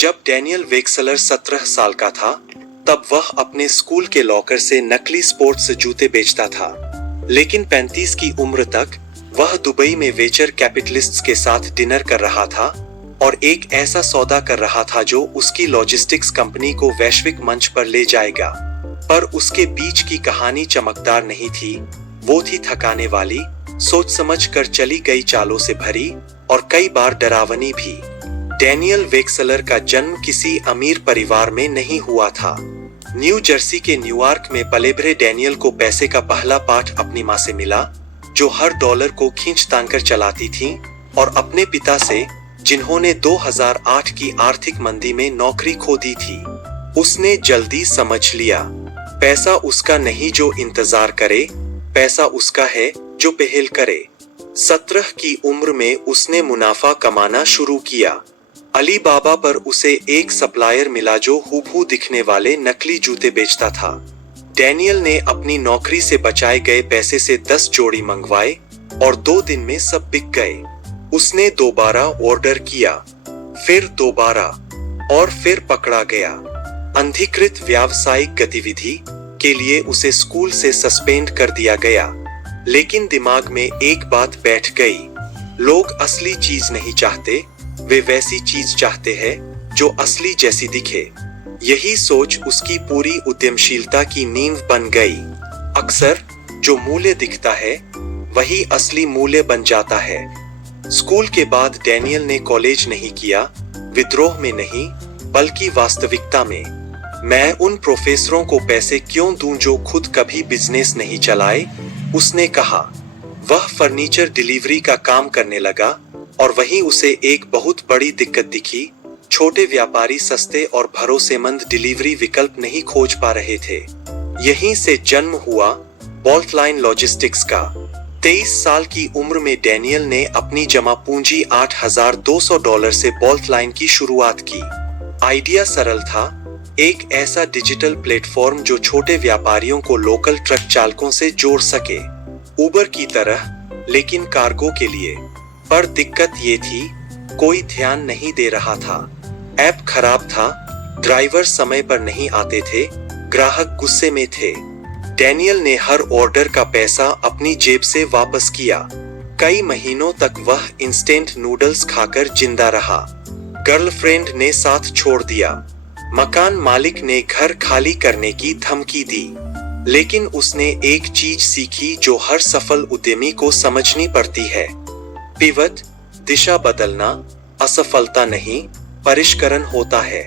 जब डैनियल वेक्सलर 17 साल का था, तब वह अपने स्कूल के लॉकर से नकली स्पोर्ट्स जूते बेचता था। लेकिन 35 की उम्र तक वह दुबई में वेंचर कैपिटलिस्ट्स के साथ डिनर कर रहा था और एक ऐसा सौदा कर रहा था जो उसकी लॉजिस्टिक्स कंपनी को वैश्विक मंच पर ले जाएगा। पर उसके बीच की कहानी चमकदार नहीं थी, वो थी थकाने वाली, सोच समझ कर चली गई चालों से भरी और कई बार डरावनी भी। डैनियल वेक्सलर का जन्म किसी अमीर परिवार में नहीं हुआ था। न्यू जर्सी के न्यूयॉर्क में पले बढ़े डैनियल को पैसे का पहला पाठ अपनी माँ से मिला, जो हर डॉलर को खींच तान कर चलाती थी, और अपने पिता से, जिन्होंने 2008 की आर्थिक मंदी में नौकरी खो दी थी। उसने जल्दी समझ लिया, पैसा उसका नहीं जो इंतजार करे, पैसा उसका है जो पहल करे। 17 की उम्र में उसने मुनाफा कमाना शुरू किया। अली बाबा पर उसे एक सप्लायर मिला जो हूबहू दिखने वाले नकली जूते बेचता था। डैनियल ने अपनी नौकरी से बचाए गए पैसे से 10 जोड़ी मंगवाए और 2 दिन में सब बिक गए। उसने दोबारा ऑर्डर किया, फिर दोबारा, और फिर पकड़ा गया। अनधिकृत व्यावसायिक गतिविधि के लिए उसे स्कूल से सस्पेंड कर दिया गया। लेकिन दिमाग में एक बात बैठ गई, लोग असली चीज नहीं चाहते, वे वैसी चीज चाहते हैं जो असली जैसी दिखे। यही सोच उसकी पूरी उद्यमशीलता की नींव बन गई। अक्सर जो मूल्य दिखता है वही असली मूल्य बन जाता है। स्कूल के बाद डैनियल ने कॉलेज नहीं किया, विद्रोह में नहीं बल्कि वास्तविकता में। मैं उन प्रोफेसरों को पैसे क्यों दूं जो खुद कभी बिजनेस नहीं चलाए, उसने कहा। वह फर्नीचर डिलीवरी का काम करने लगा और वहीं उसे एक बहुत बड़ी दिक्कत दिखी। छोटे व्यापारी सस्ते और भरोसेमंद डिलीवरी विकल्प नहीं खोज पा रहे थे। यहीं से जन्म हुआ बोल्टलाइन लॉजिस्टिक्स का। 23 साल की उम्र में डैनियल ने अपनी जमा पूंजी $8,200 से बोल्टलाइन की शुरुआत की। आइडिया सरल था, एक ऐसा डिजिटल प्लेटफॉर्म जो छोटे व्यापारियों को लोकल ट्रक चालकों से जोड़ सके, उबर की तरह, लेकिन कार्गो के लिए। पर दिक्कत ये थी, कोई ध्यान नहीं दे रहा था। ऐप खराब था, ड्राइवर समय पर नहीं आते थे, ग्राहक गुस्से में थे। डैनियल ने हर ऑर्डर का पैसा अपनी जेब से वापस किया। कई महीनों तक वह इंस्टेंट नूडल्स खाकर जिंदा रहा। गर्लफ्रेंड ने साथ छोड़ दिया। मकान मालिक ने घर खाली करने की धमकी दी। लेकिन उसने एक चीज सीखी जो हर सफल उद्यमी को समझनी पड़ती है, पिवट, दिशा बदलना असफलता नहीं, परिष्करण होता है।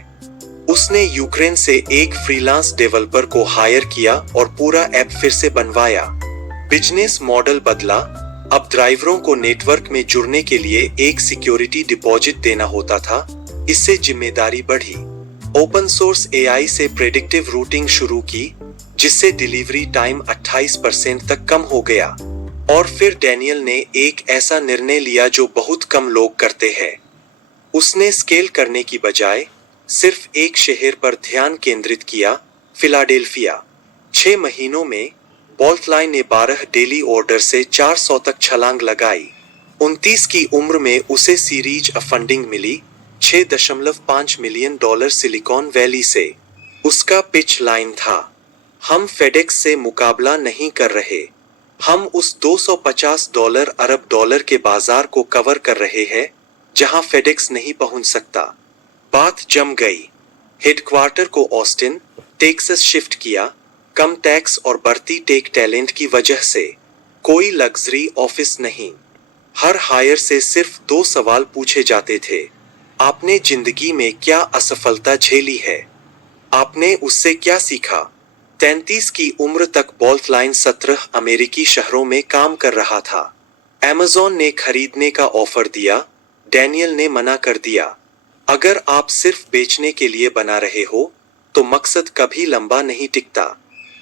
उसने यूक्रेन से एक फ्रीलांस डेवलपर को हायर किया और पूरा ऐप फिर से बनवाया। बिजनेस मॉडल बदला, अब ड्राइवरों को नेटवर्क में जुड़ने के लिए एक सिक्योरिटी डिपॉजिट देना होता था। इससे जिम्मेदारी बढ़ी। ओपन सोर्स एआई से प्रेडिक्टिव रूटिंग शुरू की, जिससे डिलीवरी टाइम 28% तक कम हो गया। और फिर डैनियल ने एक ऐसा निर्णय लिया जो बहुत कम लोग करते हैं। उसने स्केल करने की बजाय सिर्फ एक शहर पर ध्यान केंद्रित किया, फिलाडेल्फिया। 6 महीनों में बोल्टलाइन ने 12 डेली ऑर्डर से 400 तक छलांग लगाई। 29 की उम्र में उसे सीरीज फंडिंग मिली, $6.5 मिलियन सिलिकॉन वैली से। उसका पिच लाइन था, हम फेडेक्स से मुकाबला नहीं कर रहे, हम उस $250 अरब डॉलर के बाजार को कवर कर रहे हैं जहां फेडेक्स नहीं पहुंच सकता। बात जम गई। हेडक्वार्टर को ऑस्टिन, टेक्सास शिफ्ट किया, कम टैक्स और बढ़ती टेक टैलेंट की वजह से। कोई लग्जरी ऑफिस नहीं। हर हायर से सिर्फ 2 सवाल पूछे जाते थे, आपने जिंदगी में क्या असफलता झेली है, आपने उससे क्या सीखा। 33 की उम्र तक बोल्टलाइन 17 अमेरिकी शहरों में काम कर रहा था। अमेज़न ने खरीदने का ऑफर दिया, डैनियल ने मना कर दिया। अगर आप सिर्फ बेचने के लिए बना रहे हो तो मकसद कभी लंबा नहीं टिकता।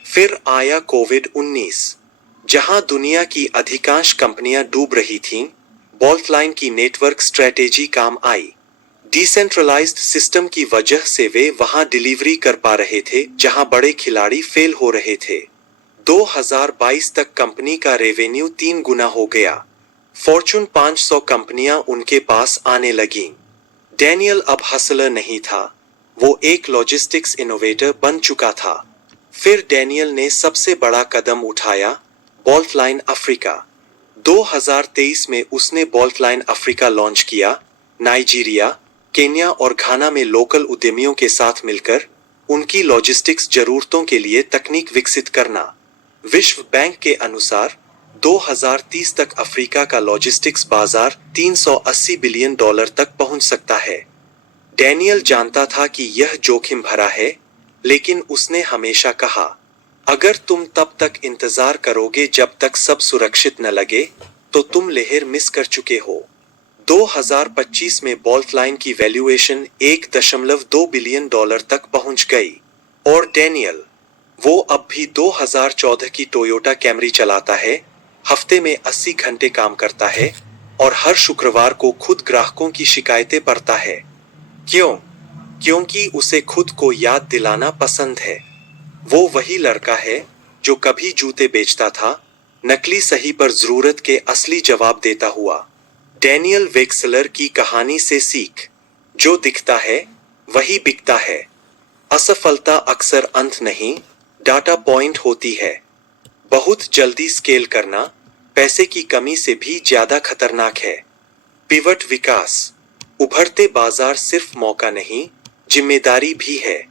फिर आया कोविड-19, जहां दुनिया की अधिकांश कंपनियां डूब रही थीं, बोल्टलाइन की नेटवर्क स्ट्रेटेजी काम आई। डिसेंट्रलाइज्ड सिस्टम की वजह से वे वहां डिलीवरी कर पा रहे थे जहां बड़े खिलाड़ी फेल हो रहे थे। 2022 तक कंपनी का रेवेन्यू 3 गुना हो गया। फॉर्चून 500 कंपनियां उनके पास आने लगीं। डैनियल अब हसलर नहीं था, वो एक लॉजिस्टिक्स इनोवेटर बन चुका था। फिर डैनियल ने सबसे बड़ा कदम उठाया, बोल्ट लाइन अफ्रीका। 2023 में उसने बोल्ट लाइन अफ्रीका लॉन्च किया। नाइजीरिया, केन्या और घाना में लोकल उद्यमियों के साथ मिलकर उनकी लॉजिस्टिक्स जरूरतों के लिए तकनीक विकसित करना। विश्व बैंक के अनुसार 2030 तक अफ्रीका का लॉजिस्टिक्स बाजार $380 बिलियन तक पहुंच सकता है। डैनियल जानता था कि यह जोखिम भरा है, लेकिन उसने हमेशा कहा, अगर तुम तब तक इंतजार करोगे जब तक सब सुरक्षित न लगे, तो तुम लहर मिस कर चुके हो। 2025 में बोल्ट लाइन की वैल्यूएशन $1.2 बिलियन तक पहुंच गई। और डैनियल, वो अब भी 2014 की टोयोटा कैमरी चलाता है, हफ्ते में 80 घंटे काम करता है और हर शुक्रवार को खुद ग्राहकों की शिकायतें पढ़ता है। क्यों? क्योंकि उसे खुद को याद दिलाना पसंद है। वो वही लड़का है जो कभी जूते बेचता था, नकली सही पर जरूरत के असली जवाब देता हुआ। डैनियल वेक्सलर की कहानी से सीख, जो दिखता है वही बिकता है। असफलता अक्सर अंत नहीं, डाटा पॉइंट होती है। बहुत जल्दी स्केल करना पैसे की कमी से भी ज्यादा खतरनाक है। पिवट विकास, उभरते बाजार सिर्फ मौका नहीं, जिम्मेदारी भी है।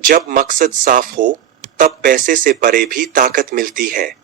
जब मकसद साफ हो, तब पैसे से परे भी ताकत मिलती है।